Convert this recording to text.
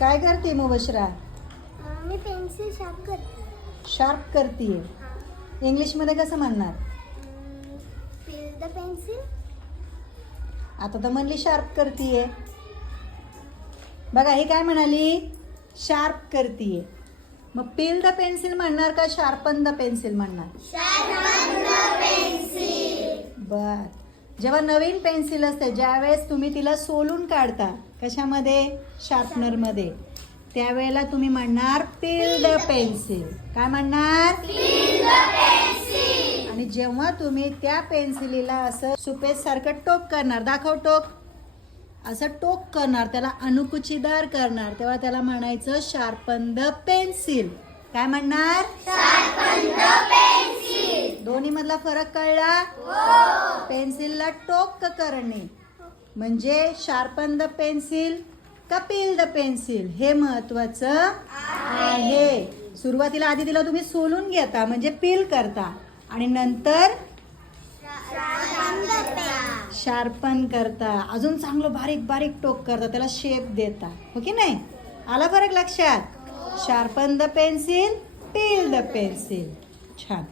काय करते मुबश्रा? मी पेन्सिल शार्प करते. शार्प करतीये. इंग्लिशमध्ये कसं म्हणणार? Fill the pencil. आता तर म्हणली शार्प करतीये. बघा, हे काय म्हणाली? शार्प करतीये. मग पील द पेन्सिल म्हणणार का शार्पन द पेन्सिल म्हणणार? Sharpen the pencil. बर. जेव्हा नवीन पेन्सिल असते, ज्यावेळेस तुम्ही तिला सोलून काढता, कशामध्ये? शार्पनरमध्ये, त्यावेळेला तुम्ही म्हणणार पील द पेन्सिल. काय म्हणणार? Peel the pencil. आणि जेव्हा तुम्ही त्या पेन्सिलीला असं सुपेस सारखं टोक करणार, दाखव टोक, असं टोक करणार, त्याला अणुकुचीदार करणार, तेव्हा त्याला म्हणायचं शार्पन द पेन्सिल. काय म्हणणार? Sharpen the pencil. दोन्ही मधला फरक कळला? हो. पेन्सिलला टोक करणे म्हणजे शार्पन द पेन्सिल का पील द पेन्सिल, हे महत्वाचं आहे. सुरुवातीला आधी तिला तुम्ही सोलून घेता म्हणजे पील करता, आणि नंतर शार्पन करता, अजून चांगलं बारीक बारीक टोक करता, त्याला शेप देता. हो की नाही? आला फरक लक्षात? Sharpen the pencil, peel the pencil. छान.